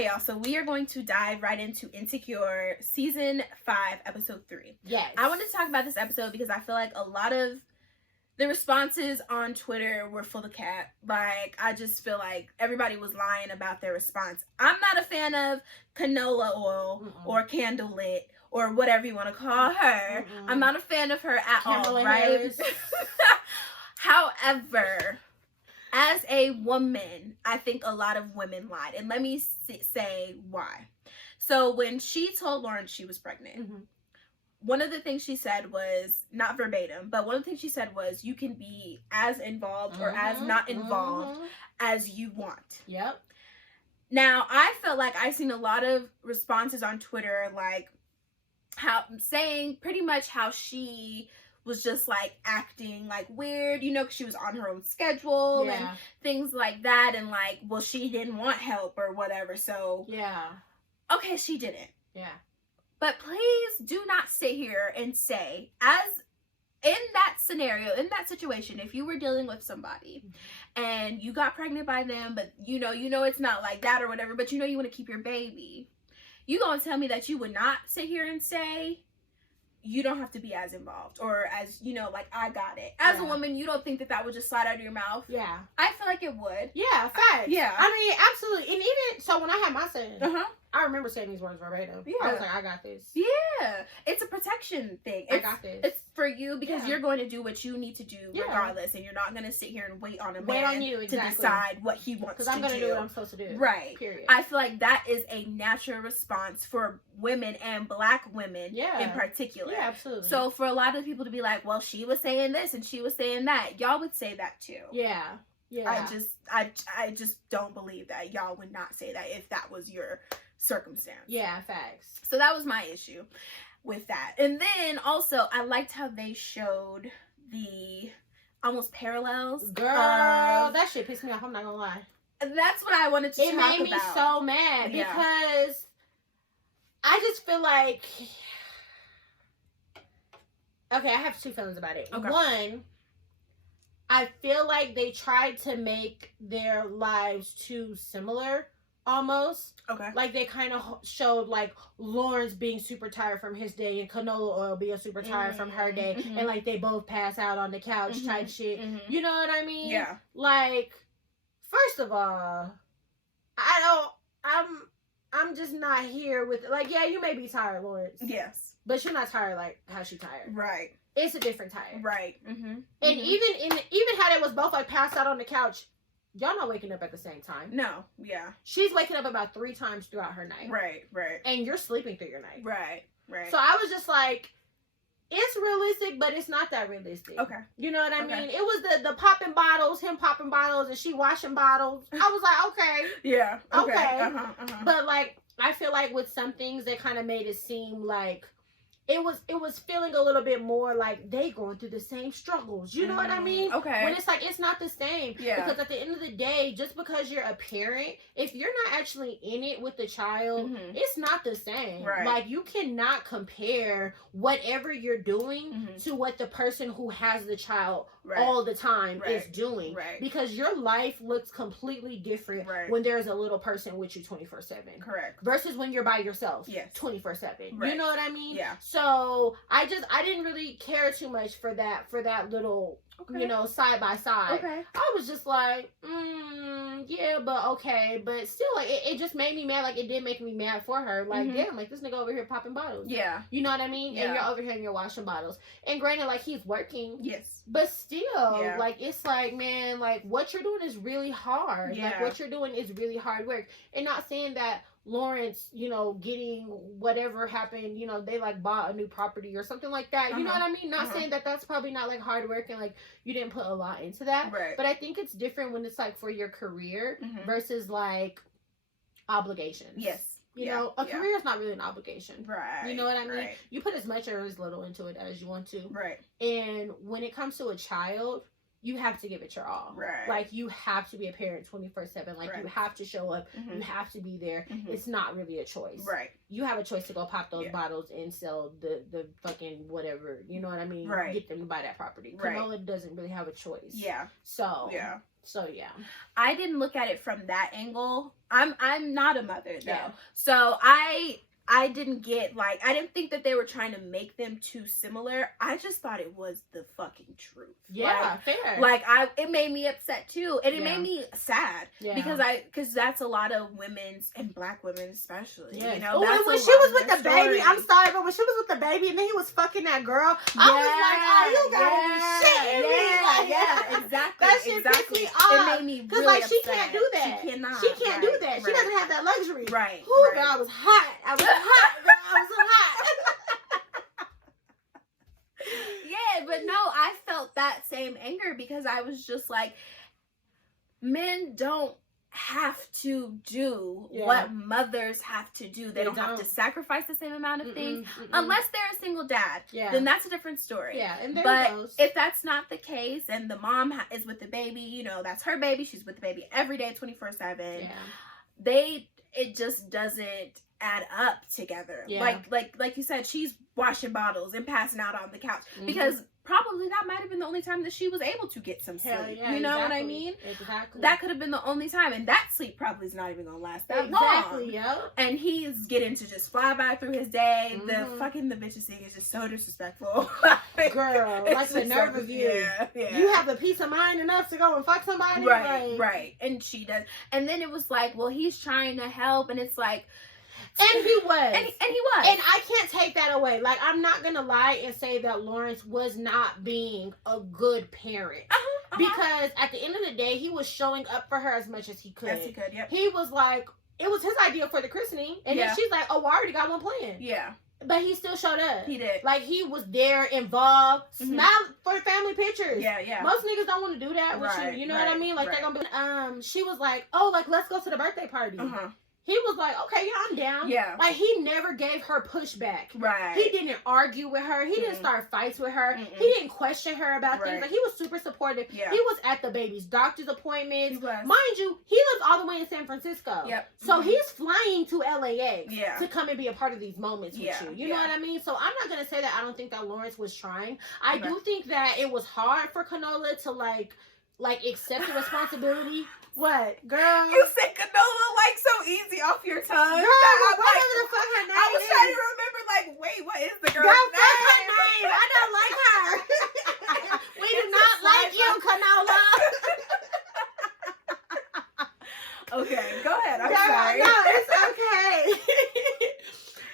Okay, y'all, so we are going to dive right into Insecure Season 5, Episode 3. Yes. I wanted to talk about this episode because I feel like a lot of the responses on Twitter were full of cap. Like, I just feel like everybody was lying about their response. I'm not a fan of canola oil or candlelit or whatever you want to call her. I'm not a fan of her at all, right? However, as a woman, I think a lot of women lied. And let me say why. So when she told Lauren she was pregnant, one of the things she said was, not verbatim, but one of the things she said was, you can be as involved or as not involved as you want. Yep. Now, I felt like I've seen a lot of responses on Twitter, like, saying pretty much how she was just like acting like weird, you know, because she was on her own schedule and things like that, and like, well, she didn't want help or whatever, so okay, she didn't. But please do not sit here and say, as in that scenario, in that situation, if you were dealing with somebody and you got pregnant by them, but you know it's not like that or whatever, but you know you want to keep your baby, you gonna tell me that you would not sit here and say you don't have to be as involved, or as, you know, like, I got it. As a woman, you don't think that would just slide out of your mouth? I feel like it would. Facts. I mean, absolutely. And even, so when I had my son, I remember saying these words verbatim. I was like, I got this. It's a protection thing. I got this. It's for you because you're going to do what you need to do regardless, and you're not going to sit here and wait on a man to decide what he wants to do. Because I'm going to do what I'm supposed to do. Right. Period. I feel like that is a natural response for women and Black women in particular. Yeah, absolutely. So for a lot of people to be like, well, she was saying this and she was saying that, y'all would say that too. I just don't believe that y'all would not say that if that was your circumstance. Facts. So that was my issue with that. And then also, I liked how they showed the almost parallels. Girl, that shit pissed me off, I'm not gonna lie. That's what I wanted to talk about. It made me so mad because I just feel like, okay, I have two feelings about it. One, I feel like they tried to make their lives too similar, almost. Like, they kind of showed, like, Lawrence being super tired from his day and Canola Oil being super tired from her day. And, like, they both pass out on the couch type shit. You know what I mean? Like, first of all, I'm just not here with, like, yeah, you may be tired, Lawrence. Yes. But you're not tired like how she tired. Right. It's a different tired. Right. And even how they was both, like, passed out on the couch, y'all not waking up at the same time. No. She's waking up about 3 times throughout her night. Right. And you're sleeping through your night. Right. So I was just like, it's realistic, but it's not that realistic. You know what I mean? It was the popping bottles, him popping bottles, and she washing bottles. I was like, okay. Okay. But, like, I feel like with some things, they kind of made it seem like it was feeling a little bit more like they going through the same struggles. You know what I mean? When it's like, it's not the same. Because at the end of the day, just because you're a parent, if you're not actually in it with the child, it's not the same. Like, you cannot compare whatever you're doing to what the person who has the child all the time is doing. Because your life looks completely different when there's a little person with you 24/7. Versus when you're by yourself 24/7. You know what I mean? So I didn't really care too much for that little, you know, side by side. I was just like, yeah, but okay. But still, like, it just made me mad. Like, it did make me mad for her. Like, damn, like, this nigga over here popping bottles. You know what I mean? And you're over here and you're washing bottles. And granted, like, he's working. But still, like, it's like, man, like, what you're doing is really hard. Like, what you're doing is really hard work. And not saying that Lawrence, you know, getting whatever happened, you know, they, like, bought a new property or something like that. You know what I mean? Not saying that that's probably not, like, hard work and, like, you didn't put a lot into that. But I think it's different when it's, like, for your career versus, like, obligations. You know, a career is not really an obligation. You know what I mean? You put as much or as little into it as you want to. And when it comes to a child, you have to give it your all. Right. Like, you have to be a parent 24/7. Like, you have to show up. Mm-hmm. You have to be there. Mm-hmm. It's not really a choice. Right. You have a choice to go pop those bottles and sell the fucking whatever. You know what I mean? Right. Get them to buy that property. Right. Canola doesn't really have a choice. Yeah. So. Yeah. So yeah. I didn't look at it from that angle. I'm not a mother though. Yeah. So I didn't get, like, I didn't think that they were trying to make them too similar. I just thought it was the fucking truth. Yeah, like, fair. Like, it made me upset too. And it made me sad. Yeah. Because that's a lot of women's, and black women especially. Yes. You know, when she was with the baby, I'm sorry, but when she was with the baby and then he was fucking that girl, I was like, oh, you gotta be shitting me. Like, exactly. That shit pissed me off. It made me really like, upset. she can't do that. She cannot. She can't do that. She doesn't have that luxury. Right. Ooh, girl, I was hot. I was hot, girl. I was hot. Yeah, but no, I felt that same anger because I was just like, men don't have to do what mothers have to do. They don't have to sacrifice the same amount of things unless they're a single dad. Yeah. Then that's a different story. Yeah, and but if that's not the case and the mom is with the baby, you know, that's her baby. She's with the baby every day, 24/7. Yeah. It just doesn't add up together. Yeah. Like you said, she's washing bottles and passing out on the couch because probably that might have been the only time that she was able to get some sleep. Yeah, you know what I mean? Exactly. That could have been the only time, and that sleep probably is not even gonna last that long. Yeah. And he's getting to just fly by through his day. The bitch thing is just so disrespectful. Girl, like the nerve of you. Yeah. You have the peace of mind enough to go and fuck somebody. Right. And she does. And then it was like, well, he's trying to help, and it's like. And he was. And he was. And I can't take that away. Like, I'm not going to lie and say that Lawrence was not being a good parent. Because at the end of the day, he was showing up for her as much as he could. Yes, he could, yep. He was like, it was his idea for the christening. And then she's like, oh, I already got one planned. Yeah. But he still showed up. He did. Like, he was there, involved, smiled for family pictures. Yeah. Most niggas don't want to do that with you. You know what I mean? Like, they're going to be... She was like, oh, like, let's go to the birthday party. He was like, okay, yeah, I'm down. Yeah. Like, he never gave her pushback. Right. He didn't argue with her. He didn't start fights with her. He didn't question her about things. Like, he was super supportive. Yeah. He was at the baby's doctor's appointments. Mind you, he lives all the way in San Francisco. Yep. So he's flying to LAX to come and be a part of these moments with you. You know what I mean? So I'm not going to say that I don't think that Lawrence was trying. I do think that it was hard for Canola to, like accept the responsibility. What, girl? You said canola like so easy off your tongue. Girl, whatever the fuck her name I was trying to remember, like, wait, what is the girl's name? Fuck her name. I don't like her. We do not like you, Canola. Okay, go ahead. I'm sorry. No, it's okay.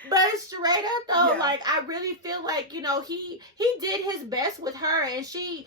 But straight up though, like, I really feel like, you know, he did his best with her, and she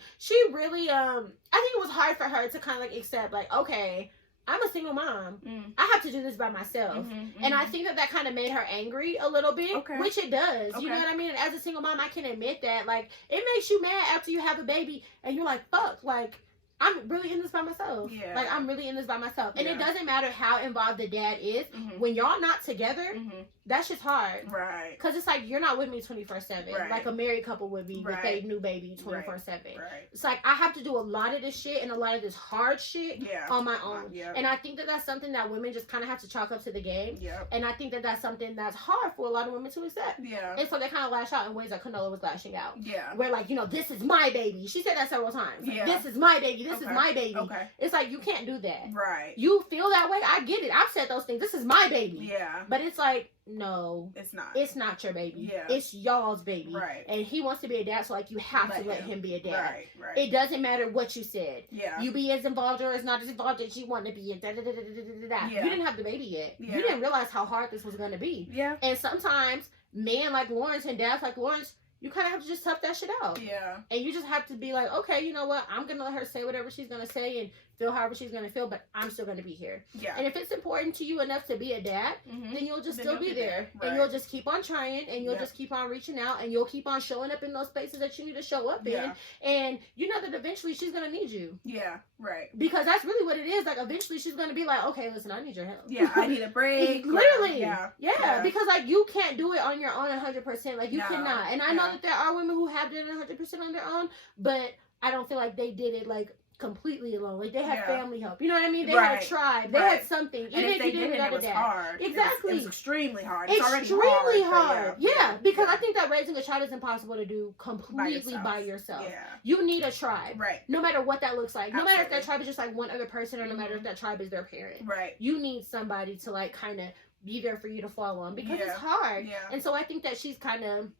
really I think it was hard for her to kind of like accept, like, okay, I'm a single mom. I have to do this by myself. And I think that kind of made her angry a little bit, which it does. You know what I mean? And as a single mom, I can admit that, like, it makes you mad after you have a baby and you're like, fuck, like, I'm really in this by myself. Yeah. Like, I'm really in this by myself. And it doesn't matter how involved the dad is. When y'all not together, that's just hard. Right. Because it's like, you're not with me 24/7. Right. Like a married couple would be with their new baby 24/7. Right. It's like, I have to do a lot of this shit and a lot of this hard shit on my own. And I think that that's something that women just kind of have to chalk up to the game. And I think that that's something that's hard for a lot of women to accept. And so they kind of lash out in ways that Canola was lashing out. Where, like, you know, this is my baby. She said that several times. Like, this is my baby. This is my baby. It's like, you can't do that. Right. You feel that way. I get it. I've said those things. This is my baby. Yeah. But it's like, no, it's not. It's not your baby. Yeah. It's y'all's baby. Right. And he wants to be a dad, so like, you have to let him be a dad. Right. It doesn't matter what you said. Yeah. You be as involved or as not as involved as you want to be. You didn't have the baby yet. Yeah. You didn't realize how hard this was going to be. Yeah. And sometimes men like Lawrence and dads like Lawrence, you kind of have to just tough that shit out. Yeah. And you just have to be like, okay, you know what? I'm going to let her say whatever she's going to say and feel however she's going to feel, but I'm still going to be here. Yeah. And if it's important to you enough to be a dad, then you'll just still be there. Right. And you'll just keep on trying, and you'll just keep on reaching out, and you'll keep on showing up in those places that you need to show up in. And you know that eventually she's going to need you. Yeah. Right. Because that's really what it is. Like, eventually she's going to be like, okay, listen, I need your help. Yeah. I need a break. Literally. Yeah. Because, like, you can't do it on your own 100%. Like, you cannot. And I know that there are women who have done it 100% on their own, but I don't feel like they did it like completely alone. Like they had family help. You know what I mean? They had a tribe. They had something. Even if you didn't have a dad. Hard. Exactly. It was extremely hard. It's extremely hard. Yeah, because I think that raising a child is impossible to do completely by yourself. Yeah. You need a tribe. Right. No matter what that looks like. No matter if that tribe is just like one other person or no matter if that tribe is their parent. Right. You need somebody to like kind of be there for you to fall on because it's hard. Yeah. And so I think that she's kind of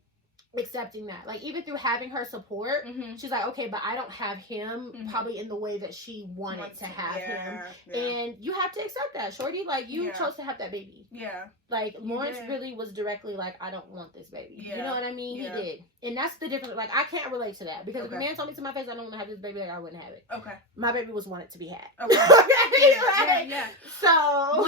accepting that, like even through having her support, she's like, okay, but I don't have him probably in the way that she wanted to have him, and you have to accept that, shorty. Like you chose to have that baby. Yeah. Like Lawrence really was directly like, I don't want this baby. Yeah. You know what I mean? He did, and that's the difference. Like I can't relate to that because if a man told me to my face, I don't want to have this baby, like I wouldn't have it. Okay. My baby was wanted to be had. Okay. Yeah. So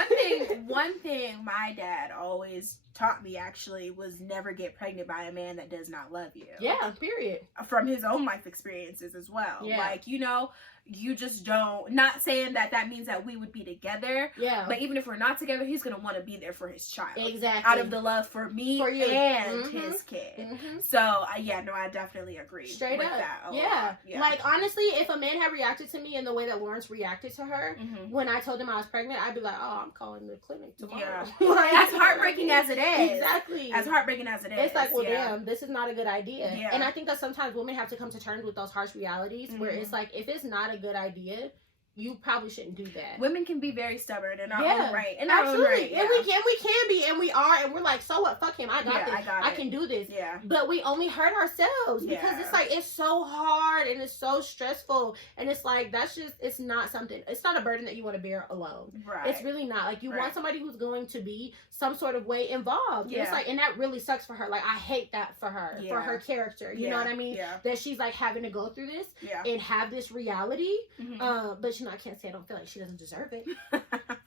one thing my dad always taught me actually was never get pregnant by a man that does not love you. Yeah, period. From his own life experiences as well. Yeah. Like, you know, you just don't, not saying that means that we would be together. Yeah. But even if we're not together, he's going to want to be there for his child. Exactly. Out of the love for me and his kid. So, no, I definitely agree. Straight with up. That a lot. Yeah. Like, honestly, if a man had reacted to me in the way that Lawrence reacted to her, when I told him I was pregnant, I'd be like, oh, I'm calling the clinic tomorrow. Yeah. Like, as heartbreaking as it is. Exactly. As heartbreaking as it is. It's like, well, damn, this is not a good idea. Yeah. And I think that sometimes women have to come to terms with those harsh realities where it's like, if it's not a good idea, you probably shouldn't do that. Women can be very stubborn in our own right. In our own right. And we can be, and we are, and we're like, so what? Fuck him. I got this. I can do this. Yeah. But we only hurt ourselves because it's like, it's so hard and it's so stressful. And it's like, that's just, it's not a burden that you want to bear alone. Right. It's really not. Like, you want somebody who's going to be some sort of way involved. Yeah. It's like, and that really sucks for her. Like, I hate that for her, for her character. You know what I mean? Yeah. That she's like having to go through this and have this reality. But I can't say I don't feel like she doesn't deserve it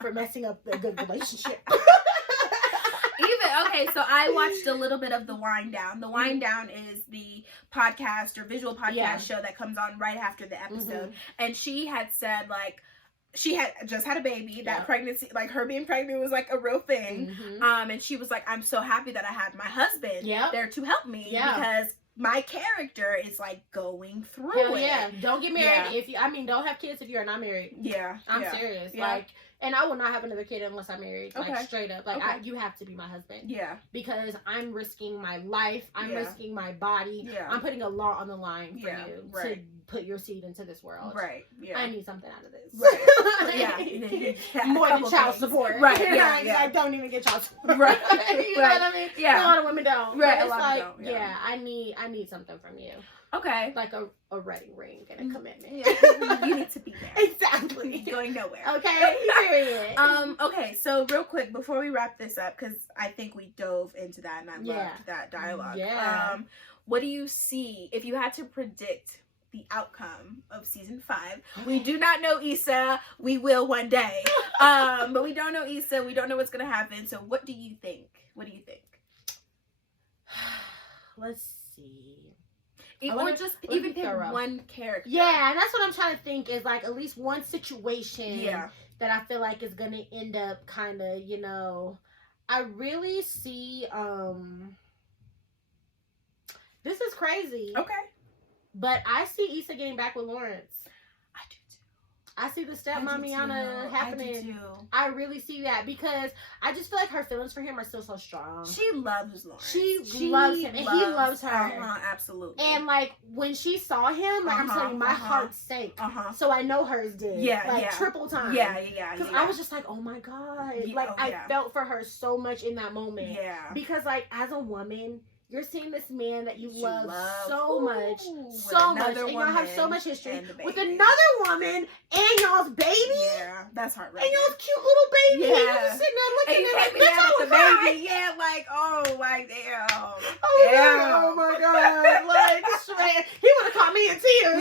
for messing up a good relationship. Okay, so I watched a little bit of The Wind Down. The Wind Down is the podcast or visual podcast show that comes on right after the episode. And she had said, like, she had just had a baby. That pregnancy, like her being pregnant was like a real thing. And she was like, I'm so happy that I have my husband there to help me because my character is like going through it. Yeah, don't get married if you. I mean, don't have kids if you're not married. Yeah, I'm serious. Yeah. Like, and I will not have another kid unless I'm married. Like straight up, like you have to be my husband. Yeah, because I'm risking my life. I'm risking my body. Yeah, I'm putting a lot on the line for you to put your seed into this world. Right. Yeah, I need something out of this. Right. More than child support. Right. Yeah. I don't even get child support. Right. You know what I mean? Yeah. A lot of women don't. Right. It's like, I need something from you. Okay. Like a wedding ring and a commitment. Yeah. You need to be there. Exactly. Going nowhere. Okay. Period. Okay, so real quick before we wrap this up, because I think we dove into that and I loved that dialogue. Yeah. What do you see if you had to predict the outcome of season 5? We do not know Issa. We will one day. But we don't know Issa. We don't know what's gonna happen. So what do you think? Let's see. Or just even pick one character. Yeah, and that's what I'm trying to think is like at least one situation that I feel like is gonna end up kind of, you know, I really see this is crazy. Okay. But I see Issa getting back with Lawrence. I do too. I see the stepmomiana happening. I really see that because I just feel like her feelings for him are still so strong. She loves Lawrence. She loves him, and he loves her. Absolutely. And like when she saw him, like I'm telling you, my heart sank. So I know hers did. Yeah, like triple time. Yeah. Because I was just like, oh my god, I felt for her so much in that moment. Yeah. Because like as a woman, you're seeing this man that you love so much, and y'all have so much history with another woman and y'all's baby. Yeah, that's heartbreaking. And y'all's cute little baby. Yeah. And you sitting there looking at the baby. Yeah, like damn. Oh my god, like straight. He would have caught me in tears.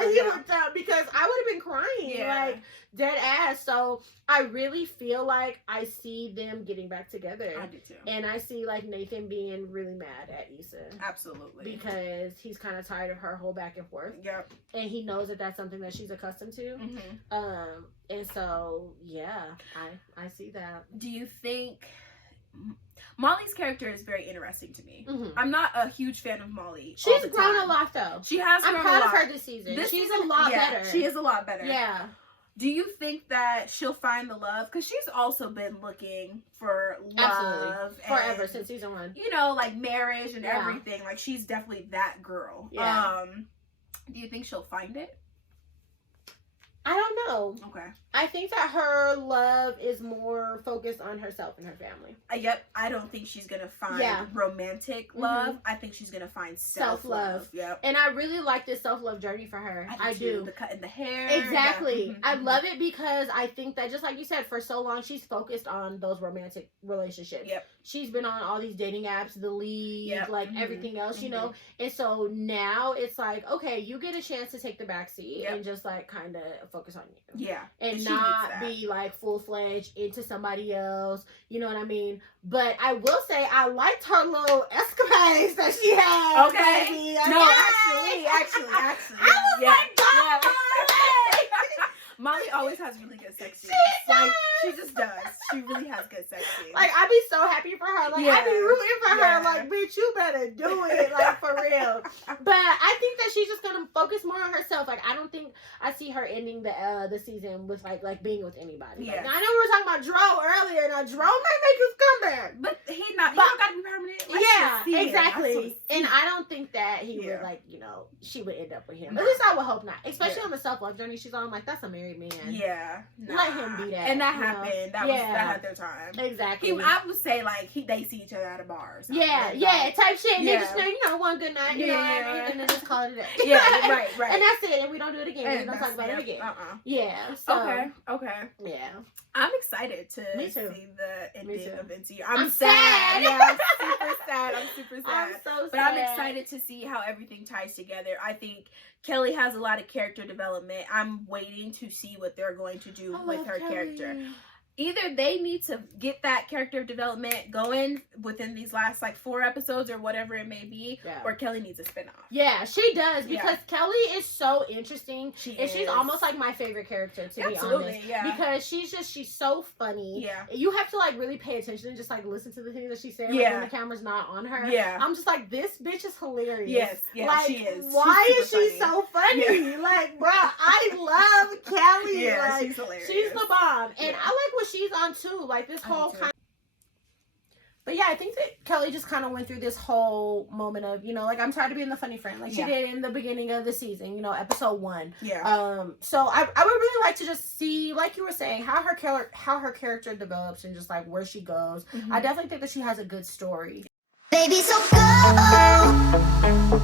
When he looked up because I would have been crying. Like dead ass. So I really feel like I see them getting back together. I do too. And I see like Nathan being really mad at Issa. Absolutely. Because he's kind of tired of her whole back and forth. Yep. And he knows that that's something that she's accustomed to. Mm-hmm. And so yeah, I see that. Do you think Molly's character is very interesting to me. I'm not a huge fan of Molly. She's grown a lot, though. She has grown a lot. I'm proud of her this season. She's a lot better. She is a lot better. Yeah. Do you think that she'll find the love? Because she's also been looking for love. Forever, since season 1. You know, like marriage and everything. Like, she's definitely that girl. Yeah. Do you think she'll find it? I don't know. Okay. I think that her love is more focused on herself and her family. Yep. I don't think she's going to find romantic love. I think she's going to find self-love. Yep. And I really like this self-love journey for her. I do. The cut in the hair. Exactly. Yeah. I love it because I think that, just like you said, for so long, she's focused on those romantic relationships. Yep. She's been on all these dating apps, The League, like everything else, you know? And so now it's like, okay, you get a chance to take the backseat and just like kind of focus on you. Yeah. And not be like full-fledged into somebody else. You know what I mean? But I will say I liked her little escapades that she had. Okay. Baby. No, actually. I was like, God. Molly always has really good sex scenes. She just does. She really has good sex scenes. Like, I be so happy for her. Like, I be rooting for her. Like, bitch, you better do it. Like, for real. But I think that she's just gonna focus more on herself. Like, I don't think I see her ending the season with like being with anybody. Yeah. Like, now, I know we were talking about Dro earlier. Now, Dro may make his comeback, but he don't gotta be permanent. Exactly. And I don't think that he would, like, you know, she would end up with him. At least I would hope not. Especially on the self-love journey she's on. Like, that's a married man. Yeah. Let him be that. And that happened. That had their time. Exactly. I would say, like, they see each other at a bar or something. Type shit. And they just, you know, one good night, you know what I mean? And then just call it a day. Right. And that's it. And we don't do it again. We don't talk about it again. Yeah. So, okay. Yeah. I'm excited to see the ending of NCU. I'm sad. Yeah, I'm super sad. I'm so sad. But I'm excited to see how everything ties together. I think Kelly has a lot of character development. I'm waiting to see what they're going to do with her character. Either they need to get that character development going within these last like 4 episodes or whatever it may be, or Kelly needs a spinoff. Yeah, she does, because Kelly is so interesting. She's almost like my favorite character, to be honest. Because she's so funny. Yeah. You have to like really pay attention and just like listen to the things that she says when the camera's not on her. Yeah. I'm just like, this bitch is hilarious. Yes, like, she is. Why is she so funny? Like, bro, I love Kelly. Yeah, like, she's hilarious. She's the bomb. And I like what she's on too, like this whole kind. But yeah, I think that Kelly just kind of went through this whole moment of, you know, like, I'm tired of being the funny friend, like she did in the beginning of the season, you know, episode 1. Yeah. So I would really like to just see, like you were saying, how her character develops and just like where she goes. I definitely think that she has a good story. Baby, so go.